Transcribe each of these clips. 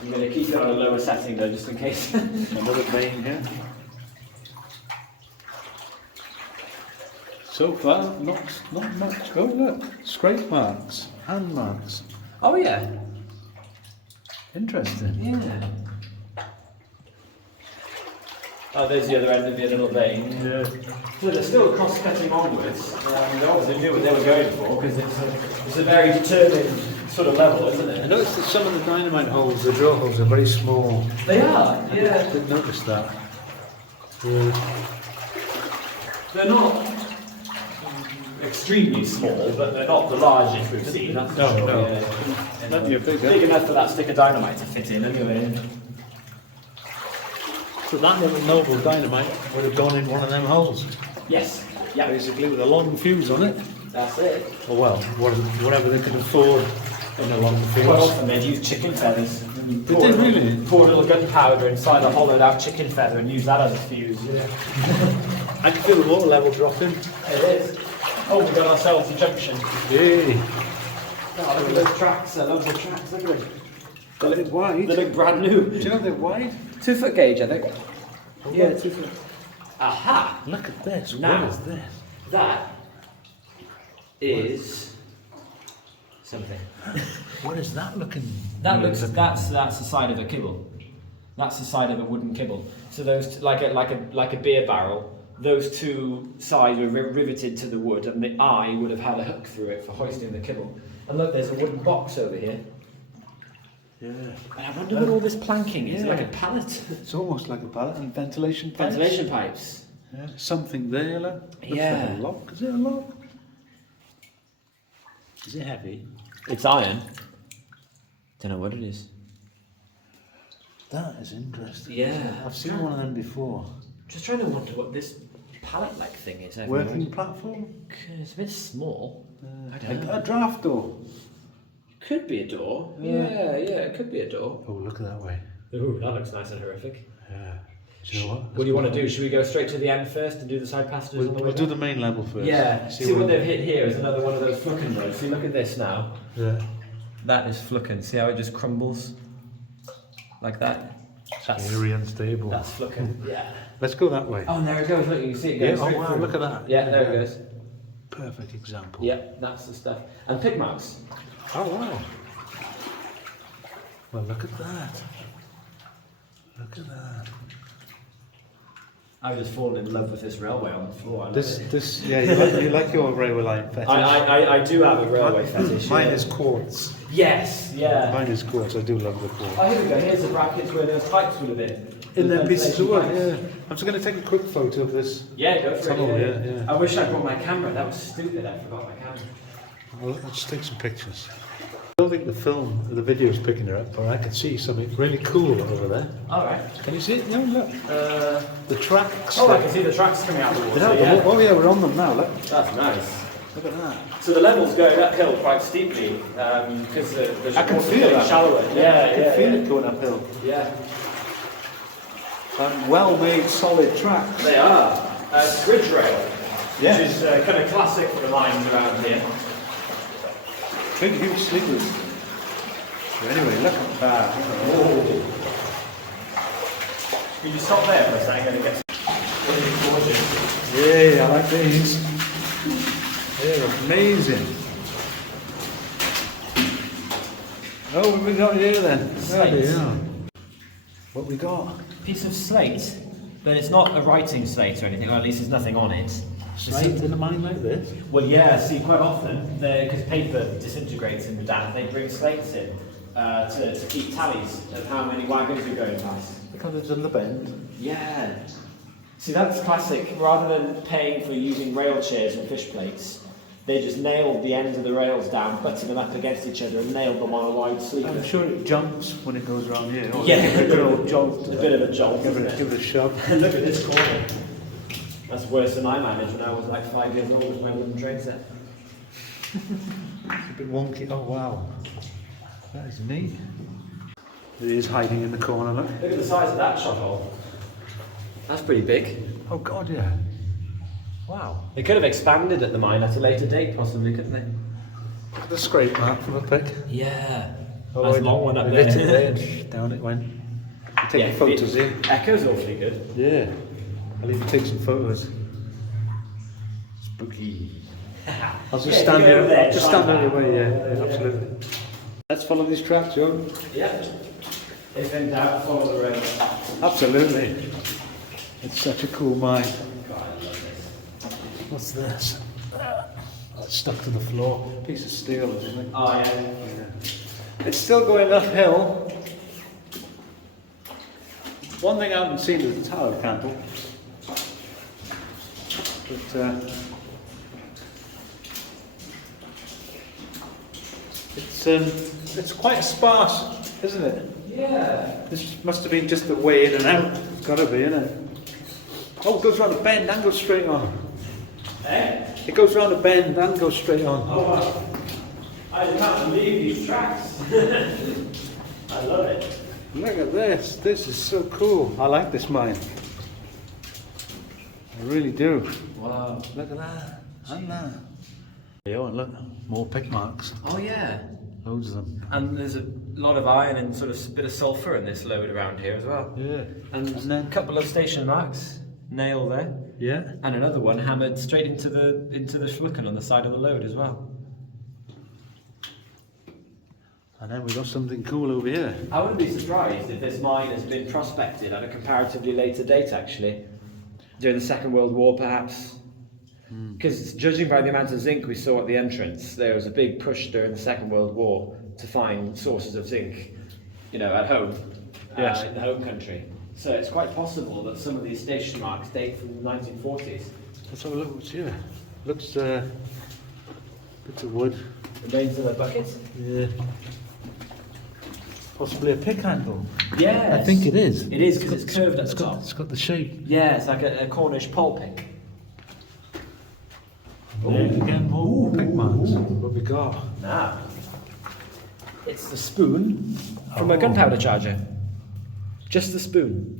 I'm going to keep it on a lower setting though, just in case. Another vein here. So far, not much. Oh look, scrape marks, hand marks. Oh yeah. Interesting. Yeah. Oh, there's the other end of the little vein. Yeah. So they're still cross-cutting onwards. They obviously knew what they were going for because it's a very determined sort of level, isn't I it? noticed that some of the dynamite holes, the drill holes, are very small. They are, yeah. I didn't notice that. Yeah. They're not extremely small, but they're not the largest we've seen. That's for No, sure. no. Yeah. Plenty of bigger. Big enough for that stick of dynamite to fit in anyway. So that little noble dynamite would have gone in one of them holes, Yes. Yeah. basically with a long fuse on it. That's it. Or well, whatever they could afford in a long fuse. Quite often they'd use chicken feathers. Did they really? Pour a little gunpowder inside a hollowed out chicken feather and use that as a fuse. Yeah. I can feel the water level dropping. It is. Oh, we've got ourselves a junction. Yay! Oh, look at those tracks. I love the tracks. Look at them. Got it wide. They look brand new. Do you know they're wide? 2 foot gauge, I think. Oh, Yeah, look. 2 foot. Aha! Look at this. Now. What is this? That is something. What is that looking? That's the side of a kibble. That's the side of a wooden kibble. So those like a beer barrel. Those two sides were riveted to the wood, and the eye would have had a hook through it for hoisting the kibble. And look, there's a wooden box over here. Yeah. And I wonder what all this planking is. Yeah. Like a pallet. It's almost like a pallet and ventilation pipes. Ventilation pipes. Yeah. Something there, look. Looks Yeah. like a lock. Is it a lock? Is it heavy? It's iron. Don't know what it is. That is interesting. Yeah. I've seen one of them before. Just trying to wonder what this pallet-like thing is. Working platform? It's a bit small. I don't know. A draft door. Could be a door. Yeah. Yeah, it could be a door. Oh, look at that way. Ooh, that looks nice and horrific. Yeah. Do you know what? What do you want to do? Should we go straight to the end first and do the side passages on the way We'll do down? the main level first. Yeah. See what they've hit here is another one of those flucken roads. See, look at this now. Yeah. That is flucken. See how it just crumbles? Like that? That's, Very unstable. that's flucken. Yeah. Let's go that way. Oh, and there it goes. Look, you can see it Yeah, going oh straight wow, through. look at that. Yeah, there it goes. Perfect example. Yeah, that's the stuff. And pig marks. Oh wow. Well, look at that. Look at that. I was just falling in love with this railway on the floor. I love This, it. this, yeah, you like your railway line fetish. I do have a railway fetish. Mine yeah. is quartz. Yes, yeah. Mine is quartz. I do love the quartz. Oh, here we go. Here's the brackets where those pipes would have been. In The them pieces of wood. ventilation Yeah. pipes. I'm just going to take a quick photo of this. Yeah, go for Tunnel, it. yeah, yeah. I wish I brought my camera. That was stupid. I forgot my camera. Well, let's take some pictures. I don't think the video is picking her up, but I can see something really cool over there. All right. Can you see it? No, look. The tracks. Oh, I can see the tracks coming out of the water. Yeah, Yeah. oh yeah, we're on them now. Look. That's nice. Look at that. So the level's going uphill quite steeply because the I can water's feel getting that. shallower. Yeah, I can feel it going uphill. Yeah, And well-made, solid tracks. they are. Bridge rail, Yes. which is kind of classic for the lines around here. Big, huge sleepers. So anyway, look at that. Can you stop there for a second and get some gorgeous? Yeah, I like these. They're amazing. Oh, what we got here then? Slate. Bloody hell. What we got? Piece of slate, but it's not a writing slate or anything, or at least there's nothing on it. Slate in a mine like this? Well, yeah, see, quite often, because paper disintegrates in the damp, they bring slates in to keep tallies of how many wagons are going past. Because it's in the bend. Yeah. See, that's classic. Rather than paying for using rail chairs and fish plates, they just nailed the ends of the rails down, butted them up against each other, and nailed them on a wide sleeper. I'm sure it jumps when it goes around here. Oh, Yeah, give it a good old jolt. a bit of a jolt. Give isn't it, give it a shove. Look at this corner. That's worse than I managed when I was like 5 years old with my wooden train set. It's a bit wonky. Oh wow. That is neat. It is hiding in the corner, look. Look at the size of that shot hole. That's pretty big. Oh god, yeah. Wow. They could have expanded at the mine at a later date, possibly, couldn't they? Look at the scrape mark from a pick. Yeah. That's a long one up Lit it there. there and down it went. I'll take the photos here. Echo's awfully good. Yeah. I'll even take some photos. Spooky. I'll just stand there. I'll just stand out of the way, yeah, absolutely. Let's follow these tracks, Joe. Yeah. If in doubt, follow the rail. Absolutely. It's such a cool mine. God, I love this. What's this? It's stuck to the floor. Piece of steel, isn't it? Oh, yeah. Yeah. It's still going uphill. One thing I haven't seen is the tower candle. But it's quite sparse, isn't it? Yeah. This must have been just the way in and out. It's got to be, isn't it? Oh, it goes round a bend and goes straight on. Eh? It goes round a bend and goes straight on. Oh, wow. I can't believe these tracks. I love it. Look at this. This is so cool. I like this mine. I really do. Wow. Look at that. And that. Oh, and look, more pick marks. Oh, yeah. Loads of them. And there's a lot of iron and sort of a bit of sulphur in this lode around here as well. Yeah. And then a couple of station marks, nail there, yeah. and another one hammered straight into the schlucken on the side of the lode as well. And then we got something cool over here. I wouldn't be surprised if this mine has been prospected at a comparatively later date, actually, during the Second World War, perhaps. Because judging by the amount of zinc we saw at the entrance, there was a big push during the Second World War to find sources of zinc, you know, at home, Yes. in the home country. So it's quite possible that some of these station marks date from the 1940s. Let's have a look what's here. Looks bits of wood. Remains of the bucket? Yeah. Possibly a pick handle. Yes. I think it is. It is because it's curved at the top. It's got the shape. Yeah, it's like a Cornish pole pick. There again, more pick marks. What we got? Now, it's the spoon from a Oh. gunpowder charger. Just the spoon.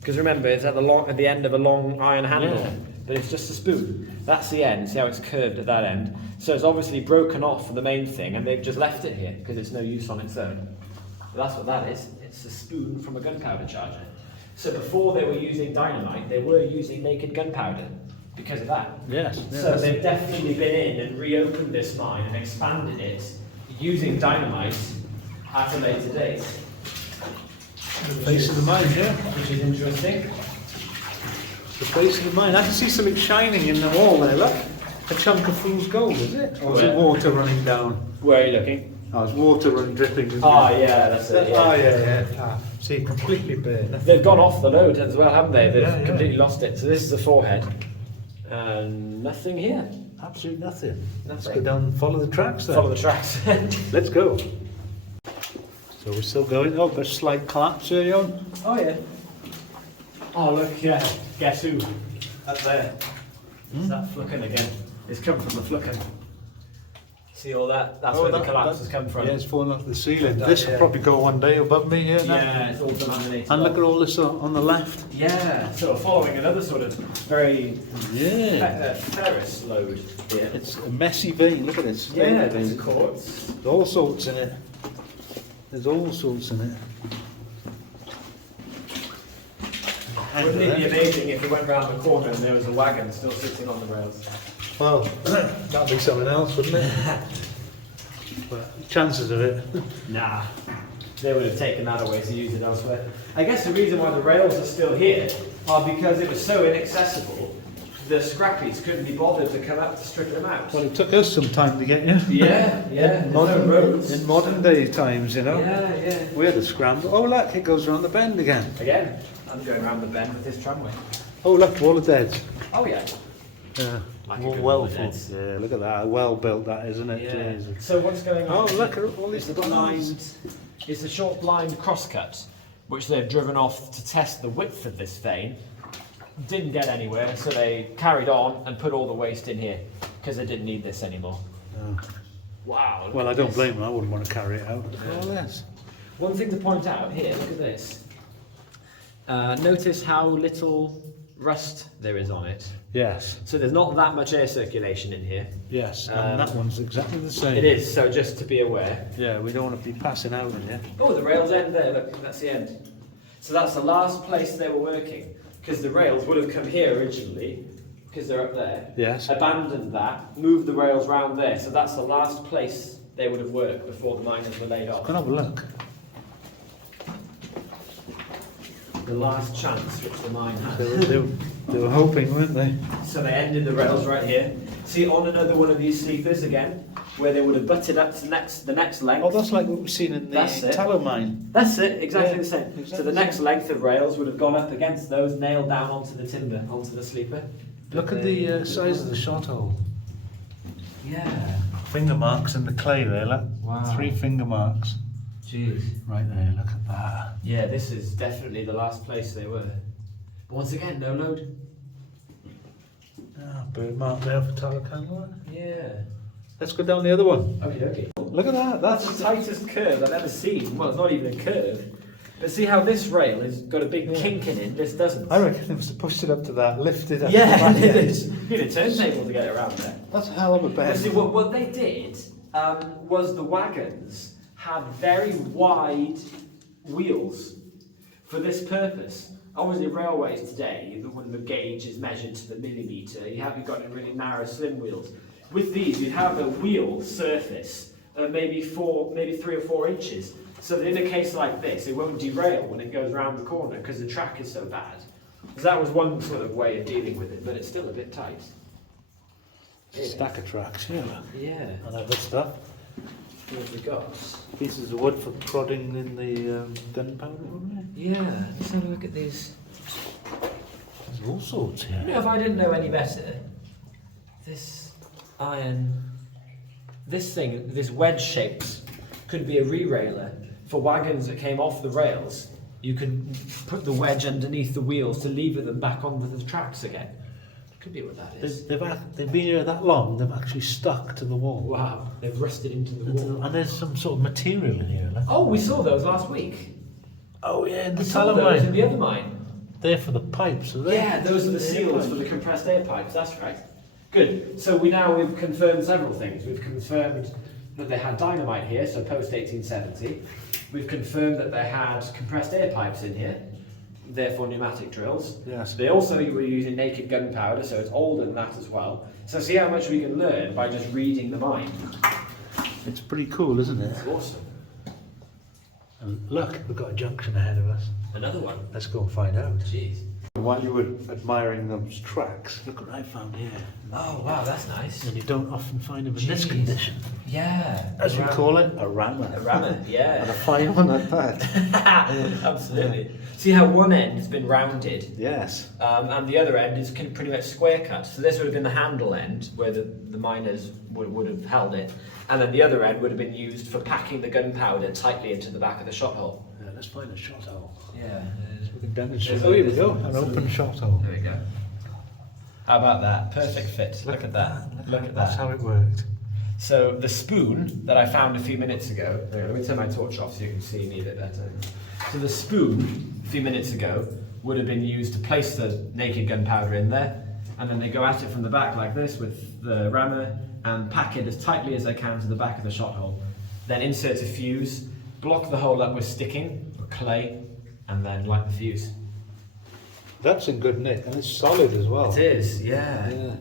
Because remember, it's at the end of a long iron handle. Yeah. But it's just a spoon. That's the end. See how it's curved at that end? So it's obviously broken off from the main thing, and they've just left it here because it's no use on its own. But that's what that is. It's a spoon from a gunpowder charger. So before they were using dynamite, they were using naked gunpowder because of that. Yes. So they've definitely been in and reopened this mine and expanded it using dynamite at a later date. The face of the mine, yeah. Which is interesting. The face of the mine. I can see something shining in the wall there, look. A chunk of fool's gold, is it? Or is it Where? water running down? Where are you looking? Oh, it's water running, dripping. isn't Ah, it? yeah, that's it. Oh, Yeah. yeah. Ah, see, completely bare. Nothing. They've gone off the load as well, haven't they? They've Yeah, yeah. completely lost it. So this is the forehead. And nothing here. Absolutely nothing. Let's Nothing. go down and follow the tracks then. Follow the tracks. Let's go. So we're still going. Oh, there's slight collapse here, Jon. Oh, yeah. Oh, look, yeah. Guess who? Up there. It's that flucken again. It's come from the flucken. See all that? That's where the collapse has come from. Yeah, it's falling off the ceiling. That, This will yeah. probably go one day above me here now. Yeah, it's all done underneath. And look at all this on the left. Yeah, so following another sort of very Yeah. ferrous load here. It's a messy vein. Look at this. Yeah, vein. there's quartz. There's all sorts in it. There's all sorts in it. Wouldn't it be amazing if we went round the corner and there was a wagon still sitting on the rails? Well, that'd be something else, wouldn't it? But chances of it. Nah, they would have taken that away to use it elsewhere. I guess the reason why the rails are still here are because it was so inaccessible, the scrappies couldn't be bothered to come up to strip them out. Well, it took us some time to get here. Yeah, yeah, In there's no roads. in modern day times, you know. Yeah, yeah. We had a scramble. Oh, look, it goes around the bend again. Again, I'm going around the bend with this tramway. Oh, look, wall of dead. Oh yeah. Yeah. Like a More good well wall of full. Deads. Yeah, look at that. Well built that, isn't it? Yeah. Jesus. So what's going on? Oh, look at all It's these the lines. blind. It's a short blind crosscut, which they've driven off to test the width of this vein. Didn't get anywhere, so they carried on and put all the waste in here because they didn't need this anymore. Oh. Wow. look Well, at I don't this. blame them. I wouldn't want to carry it out. Look at all this. One thing to point out here. Look at this. Notice how little rust there is on it. Yes. So there's not that much air circulation in here. Yes. And that one's exactly the same. It is, so just to be aware. Yeah, we don't want to be passing out in here. Oh, the rails end there, look, that's the end. So that's the last place they were working, because the rails would have come here originally, because they're up there. Yes. Abandoned that, moved the rails round there, so that's the last place they would have worked before the miners were laid off. Can I have a look? The last chance which the mine had. They were hoping, weren't they? So they ended the rails right here. See, on another one of these sleepers again, where they would have butted up to the next length. Oh, that's like what we've seen in the tallow mine. That's it, exactly the same. Exactly So the the next same. length of rails would have gone up against those, nailed down onto the timber, onto the sleeper. Look at the size of the shot hole. Yeah. Finger marks in the clay there, look. Wow. 3 finger marks. Jeez. Right there, look at that. Yeah, this is definitely the last place they were. But once again, no load. Ah, bird mark there for tallow candle. Yeah. Let's go down the other one. Okay. Look at that. That's the tightest curve I've ever seen. Well, it's not even a curve. But see how this rail has got a big kink in it, this doesn't. I reckon it was to push it up to that, lift it up. Yeah, the back it end. is. You need a turntable to get it around there. That's a hell of a But bend. see, what they did was the wagons had very wide wheels for this purpose. Obviously, railways today, when the gauge is measured to the millimetre, you've got really narrow, slim wheels. With these, you'd have a wheel surface of maybe 3 or 4 inches. So that in a case like this, it won't derail when it goes around the corner because the track is so bad. So that was one sort of way of dealing with it, but it's still a bit tight. Stack of tracks, yeah. Yeah. And other stuff. What have we got? Pieces of wood for prodding in the gunpowder, wasn't Yeah, let's have a look at these. There's all sorts here. You know, if I didn't know any better, this iron, this wedge shaped, could be a re-railer for wagons that came off the rails. You could put the wedge underneath the wheels to lever them back onto the tracks again. Could be what that is. They've been here that long, they've actually stuck to the wall. Wow, they've rusted into the wall. And there's some sort of material in here. Like. Oh, we saw those last week. Oh yeah, in the We saw tallow those in mine. the other mine. They're for the pipes, are they? Yeah, those are the seals for the compressed air pipes, that's right. Good. So we've confirmed several things. We've confirmed that they had dynamite here, so post 1870. We've confirmed that they had compressed air pipes in here, therefore pneumatic drills. Yes. They also were using naked gunpowder, so it's older than that as well. So see how much we can learn by just reading the mine. It's pretty cool, isn't it? It's awesome. And look, we've got a junction ahead of us. Another one. Let's go and find out. Jeez. While you were admiring those tracks, look what I found here. Oh wow, that's nice. And you don't often find them in this Jeez. condition. Yeah. As we call it, a rammer. A rammer, And a yeah. fine one at that. Absolutely. See how one end has been rounded, Yes. and the other end is pretty much square cut. So this would have been the handle end where the miners would have held it, and then the other end would have been used for packing the gunpowder tightly into the back of the shot hole. Yeah, let's find a shot hole. Yeah. We can demonstrate. There's Oh, here we always- go. An open shot hole. There we go. How about that? Perfect fit. Look at that. Look at That's that. how it worked. So the spoon that I found a few minutes ago, let me turn my torch off so you can see me a bit better. So the spoon, a few minutes ago, would have been used to place the naked gunpowder in there, and then they go at it from the back like this with the rammer and pack it as tightly as they can to the back of the shot hole. Then insert a fuse, block the hole up with sticking or clay, and then light the fuse. That's in good nick, and it's solid as well. It is, yeah. Yeah.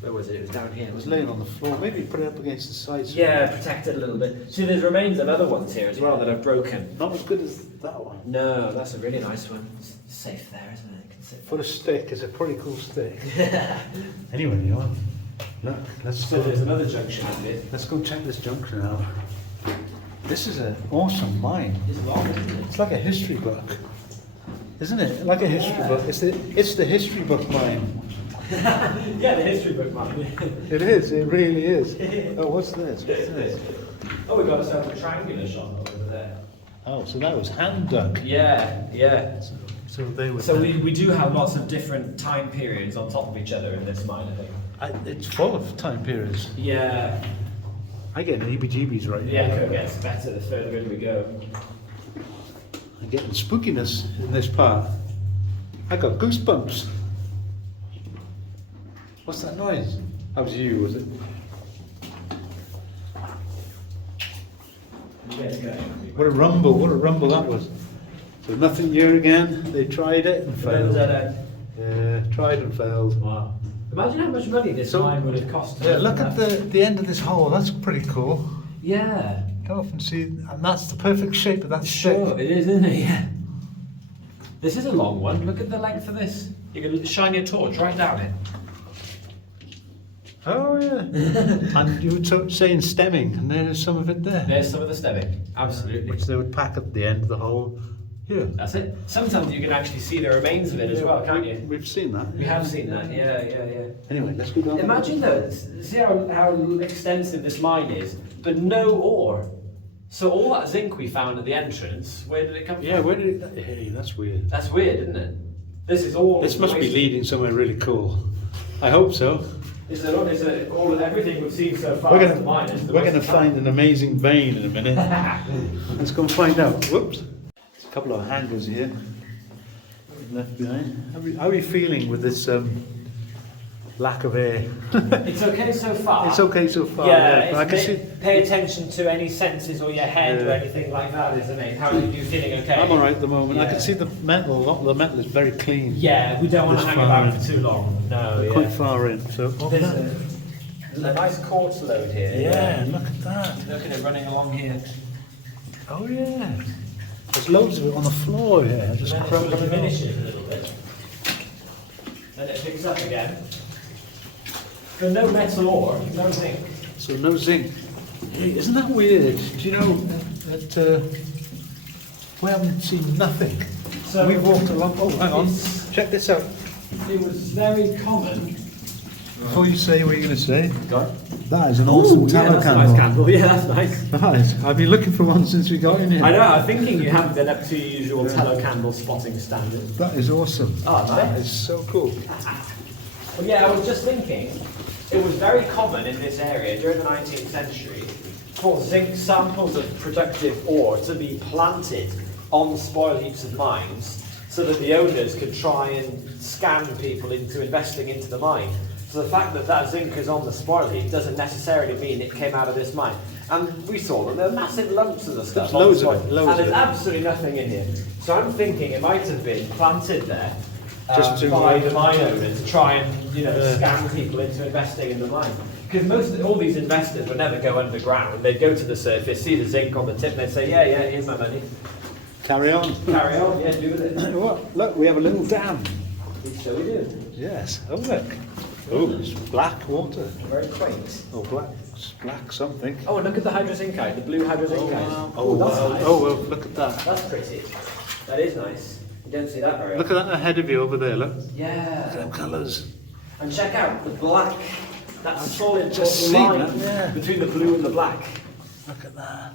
Where was it? It was down here. It was laying on the floor. Maybe put it up against the sides. Yeah, protected a little bit. See, there's remains of other ones here as well that have broken. Not as good as that one. No, that's a really nice one. It's safe there, isn't it? It can sit For a stick, it's a pretty cool stick. Anyway, you are. Look, let's So go. there's another junction in it. Let's go check this junction out. This is an awesome mine. It's long, isn't it? It's like a history book, isn't it? Like a history Yeah. book. It's the history book mine. Yeah, the history book, man. It is. It really is. Oh, what's this? What's this? Oh, we got ourselves a triangular shot over there. Oh, so that was hand dug. Yeah, yeah. So they were. So we do have lots of different time periods on top of each other in this mine, I think. It's full of time periods. Yeah, I get heebie-jeebies right the now. echo gets better the further in we go. I'm getting spookiness in this part. I got goosebumps. What's that noise? That was you, was it? What a rumble that was. So nothing new again. They tried it and failed. Yeah, tried and failed. Wow. Imagine how much money this mine would have cost. Yeah, look at the end of this hole. That's pretty cool. Yeah. Go off and see, and that's the perfect shape of that stick. Sure, it is, isn't it? Yeah. This is a long one. Look at the length of this. You can shine your torch right down it. Oh yeah. And you were saying stemming, and there's some of it there. There's some of the stemming. Absolutely. Which they would pack at the end of the hole. Here. That's it. Sometimes you can actually see the remains of it as well, can't you? We've seen that. We have seen that. Yeah. Anyway, let's go down. Imagine though, see how extensive this mine is, but no ore. So all that zinc we found at the entrance, where did it come from? Yeah, where did it? Hey, that's weird. That's weird, isn't it? This is all. This must be leading somewhere really cool. I hope so. All everything we've seen so far? We're is the mine, is the going to Western find an amazing vein in a minute. Let's go and find out. Whoops. There's a couple of hangers here left behind. How are you feeling with this lack of air? It's okay so far. It's okay so far. Yeah, but I can see. Pay attention to any senses or your head or anything like that, isn't it? How are you feeling? Okay. I'm all right at the moment. I Yeah. can see the metal. A lot of the metal is very clean. Yeah, we don't want to This hang far about in. for too long. No, yeah. Quite far in. So. There's a nice quartz load here. Yeah, look at that. Look at it running along here. Oh yeah. There's loads of it on the floor here. Just Then it sort crumbling of off. diminishes a little bit. Then it picks up again. But no metal ore, no zinc. So no zinc. Hey, isn't that weird? Do you know that we haven't seen nothing? So We've walked along. Oh, hang on. it's- Check this out. It was very common. Before you say what you're going to say, Go on. that is an awesome yeah, tallow that's a candle. nice candle. Yeah, that's nice. That is. I've been looking for one since we got in here. I know, I'm thinking you haven't been up to your usual tallow candle spotting standard. That is awesome. Oh, That nice. is so cool. Well, yeah, I was just thinking, it was very common in this area during the 19th century for zinc samples of productive ore to be planted on spoil heaps of mines so that the owners could try and scam people into investing into the mine. So the fact that that zinc is on the spoil heap doesn't necessarily mean it came out of this mine. And we saw them, there were massive lumps of the stuff. There's on the loads of spoil. it, loads and of there's it. absolutely nothing in here. So I'm thinking it might have been planted there Just to- by the mine owner to try and scam people into investing in the mine. Because all these investors would never go underground. They'd go to the surface, see the zinc on the tip, and they'd say, yeah, here's my money. Carry on. Carry on, yeah, do with it. What? Look, we have a little dam. So we do. Yes. Oh look. Oh, it's black water. Very quaint. Oh, black something. Oh, and look at the hydrozincite, the blue hydrozincite. Oh, that's wow. nice. Oh, well, look at that. That's pretty. That is nice. You don't see that very Look often. at that ahead of you over there, look. Yeah. Them colours. And check out the black. That solid just sort seen of line that, yeah. between the blue and the black. Look at that.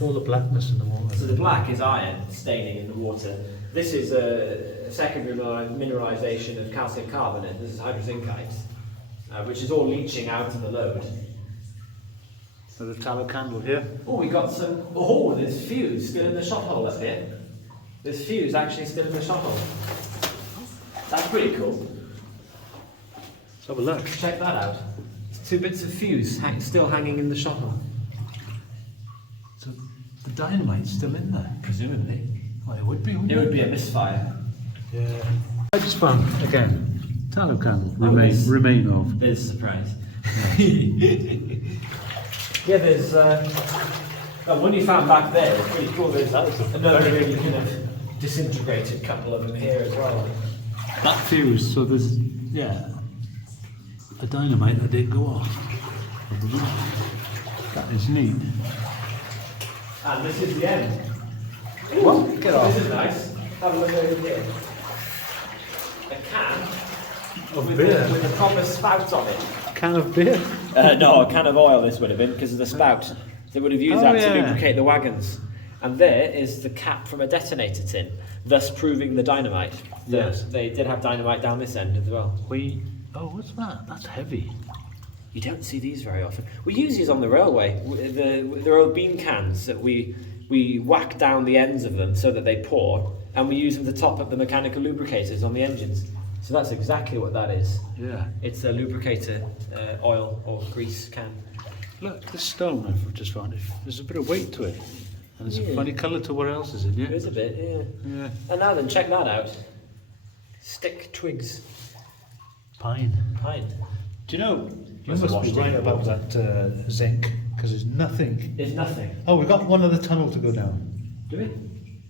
All the blackness in the water. So the black is iron staining in the water. This is a secondary mineralisation of calcium carbonate. This is hydrozincite, which is all leaching out of the lode. So the tallow candle here. Oh, we got some. Oh, there's fuse still in the shot hole up here. There's fuse actually still in the shot hole. That's pretty cool. Let's have a look. Check that out. It's 2 bits of fuse still hanging in the shot hole. So the dynamite's still in there. Presumably. Well, it would be, wouldn't It it? would be a misfire. Yeah. I just found, again, tallow candle. Oh, yes. Remain of. There's a surprise. Yeah, there's one you found back there. It's pretty cool. There's another really kind of disintegrated couple of them here as well. That fuse, so there's, yeah, a dynamite that did go off. That is neat. And this is the end. What? Get off. This is nice. Have a look over here. A can Of with beer. a proper spout on it. Can of beer? No, a can of oil this would have been because of the spout. They would have used Oh, that to yeah. lubricate the wagons. And there is the cap from a detonator tin, thus proving the dynamite. Yes. They did have dynamite down this end as well. Oh, what's that? That's heavy. You don't see these very often. We use these on the railway. There are bean cans that we whack down the ends of them so that they pour, and we use them to top up the mechanical lubricators on the engines. So that's exactly what that is. Yeah. It's a lubricator oil or grease can. Look, this stone I've just found, there's a bit of weight to it. And there's a funny colour to what else is in There here. is a bit, yeah. Yeah. And now then, check that out. Stick twigs. Pine. Pine. Do you know, you Must have must be washed it right in about water. that zinc, because there's nothing. There's nothing. Oh, we've got one other tunnel to go down. Do we?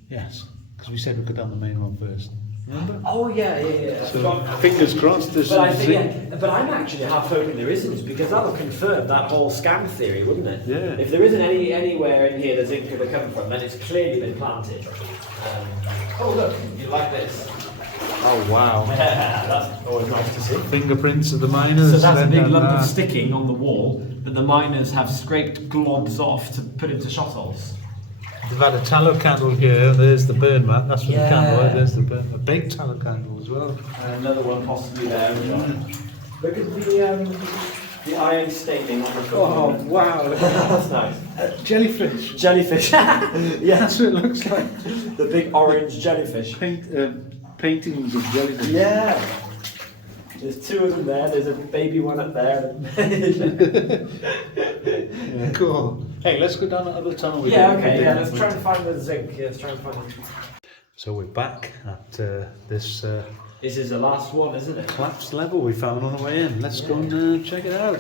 Yes, because we said we'd go down the main one first. Remember? Oh yeah, yeah, yeah. So, fingers crossed there's But I some think, zinc. yeah, but I'm actually half hoping there isn't, because that'll confirm that whole scam theory, wouldn't it? Yeah. If there isn't anywhere in here the zinc could have come from, then it's clearly been planted. Oh look, you like this? Oh wow. That's always nice to see. Fingerprints of the miners. So that's a big then, lump of sticking on the wall that the miners have scraped globs off to put into shot holes. They've had a tallow candle here, there's the burn mat, that's what Yeah. the candle is, there's the burn, a big tallow candle as well. And another one possibly there as well. Look at the iron staining on the floor. Oh wow, That's nice. jellyfish. Jellyfish. Yeah, That's what it looks like. the big orange jellyfish. Paintings of jellyfish. Yeah. There's two of them there. There's a baby one up there. Yeah, cool. Hey, let's go down that other tunnel. Yeah, okay, yeah, let's try and find the zinc. Yeah, let's try and find it. So we're back at this This is the last one, isn't it? collapsed level we found on the way in. Let's go and check it out.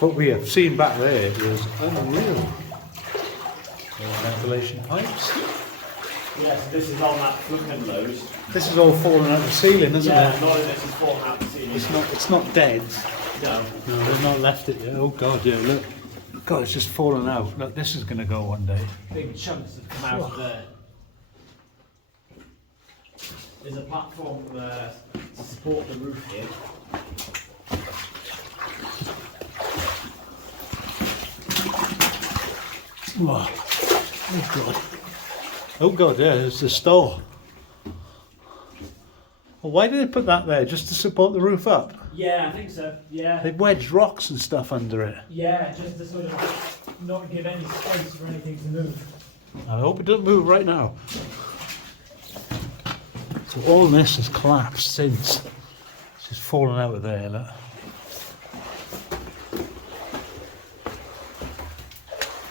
What we have seen back there was unreal. Ventilation pipes. Yes, this is on that flipping load. This is all falling out of the ceiling, isn't Yeah, it? a lot of this is falling out the ceiling. It's not dead. No. No, they've not left it yet. Oh god, yeah, look. God, it's just fallen out. Look, this is gonna go one day. Big chunks have come out there. There's a platform to support the roof here. Whoa. Oh god. Oh god, yeah, it's the store. Well, why did they put that there? Just to support the roof up? Yeah, I think so. Yeah. They wedged rocks and stuff under it. Yeah, just to sort of not give any space for anything to move. I hope it doesn't move right now. So all this has collapsed since. It's just fallen out of there, look.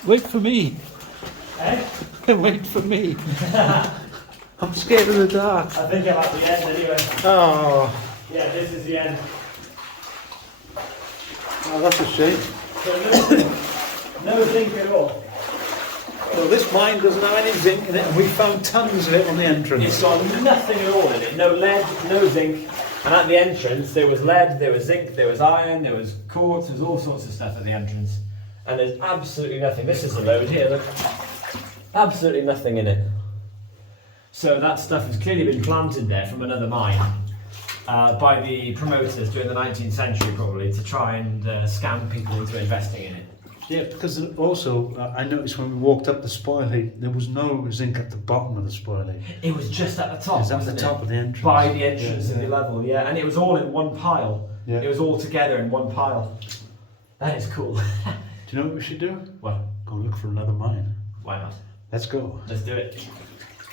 Wait for me. Eh? Wait for me. I'm scared of the dark. I think I'm at the end anyway. Oh, Yeah, this is the end. oh that's a shame. So no zinc at all. Well, this mine doesn't have any zinc in it, and we found tons of it on the entrance. It's got nothing at all in it. No lead, no zinc. And at the entrance, there was lead, there was zinc, there was iron, there was quartz, there was all sorts of stuff at the entrance. And there's absolutely nothing. This is the load here, look. Absolutely nothing in it. So that stuff has clearly been planted there from another mine by the promoters during the 19th century, probably, to try and scam people into investing in it. Yeah, because also I noticed when we walked up the spoil heap, there was no zinc at the bottom of the spoil heap. It was just at the top. It's at the wasn't top it? of the entrance. By the entrance Yeah, of the level, yeah. And it was all in one pile. Yeah. It was all together in one pile. That is cool. Do you know what we should do? What? Go look for another mine. Why not? Let's go. Let's do it.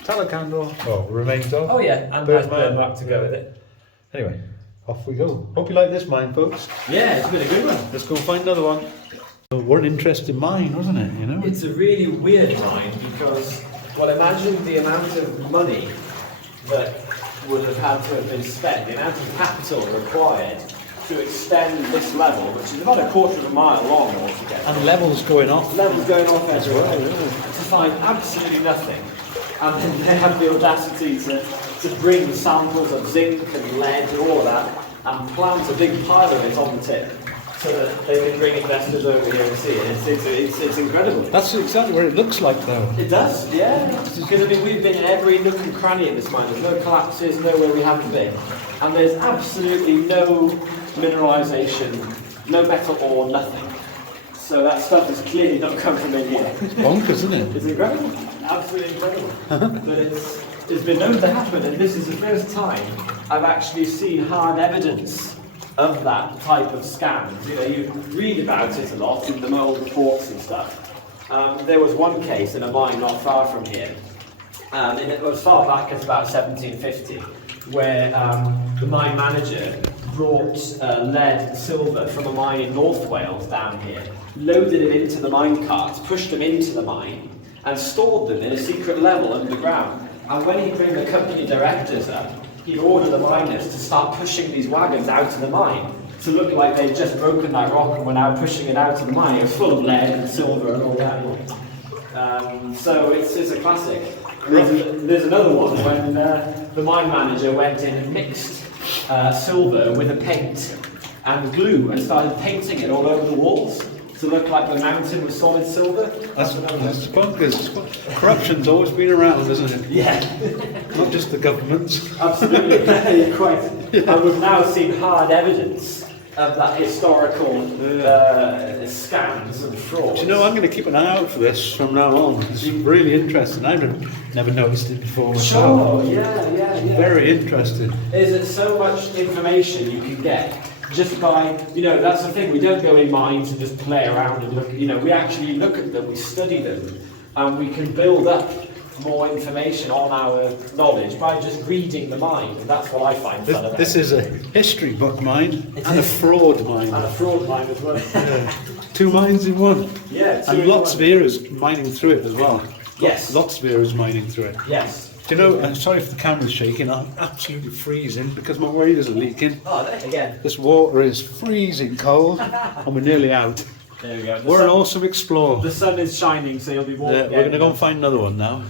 Tallow candle. Oh, remains off. Oh yeah, and Bird nice bird man. mark to go with it. Anyway, off we go. Hope you like this mine, folks. Yeah, it's been a good one. Let's go find another one. Oh, what an interesting mine, wasn't it? You know. It's a really weird mine because, well, imagine the amount of money that would have had to have been spent, the amount of capital required to extend this level, which is about a quarter of a mile long altogether. And levels going off. Levels going off everywhere, well, yeah. to find absolutely nothing. And then they have the audacity to bring samples of zinc and lead and all of that and plant a big pile of it on the tip so that they can bring investors over here and see it. It's incredible. That's exactly what it looks like, though. It does, yeah. Because I mean, we've been in every nook and cranny in this mine. There's no collapses, nowhere we haven't been. And there's absolutely no mineralisation, no metal ore, nothing. So that stuff has clearly not come from in here. It's bonkers, isn't it? It's incredible, absolutely incredible. But it's been known to happen, and this is the first time I've actually seen hard evidence of that type of scams. You know, you read about it a lot in the mould reports and stuff. There was one case in a mine not far from here, and it was far back as about 1750, where the mine manager brought lead and silver from a mine in North Wales down here, loaded it into the mine carts, pushed them into the mine, and stored them in a secret level underground. And when he'd bring the company directors up, he'd order the miners to start pushing these wagons out of the mine to look like they'd just broken that rock and were now pushing it out of the mine. It was full of lead and silver and all that. So it's a classic. There's another one when the mine manager went in and mixed silver with a paint and glue and started painting it all over the walls to look like the mountain was solid silver. That's bonkers. Corruption's always been around, hasn't it? Yeah. Not just the governments. Absolutely. Yeah, quite. Yeah. And we've now seen hard evidence of that historical scams and frauds. Do you know, I'm going to keep an eye out for this from now on. It's really interesting. I've never noticed it before myself. Sure, yeah. Very interesting. There's so much information you can get just by, that's the thing, we don't go in mines and just play around and look, we actually look at them, we study them, and we can build up more information on our knowledge by just reading the mine, and that's what I find fun about. This is a history book mine and a fraud mine. And a fraud mine as well. Yeah. 2 mines in one. Yeah. And lots of eras mining through it as well. Yes. Lots of eras mining through it. Yes. Do you know, sorry if the camera's shaking, I'm absolutely freezing because my waders are leaking. Oh, there again. This water is freezing cold and we're nearly out. There we go. We're an awesome explorer. The sun is shining, so you'll be warm. We're going to go and find another one now.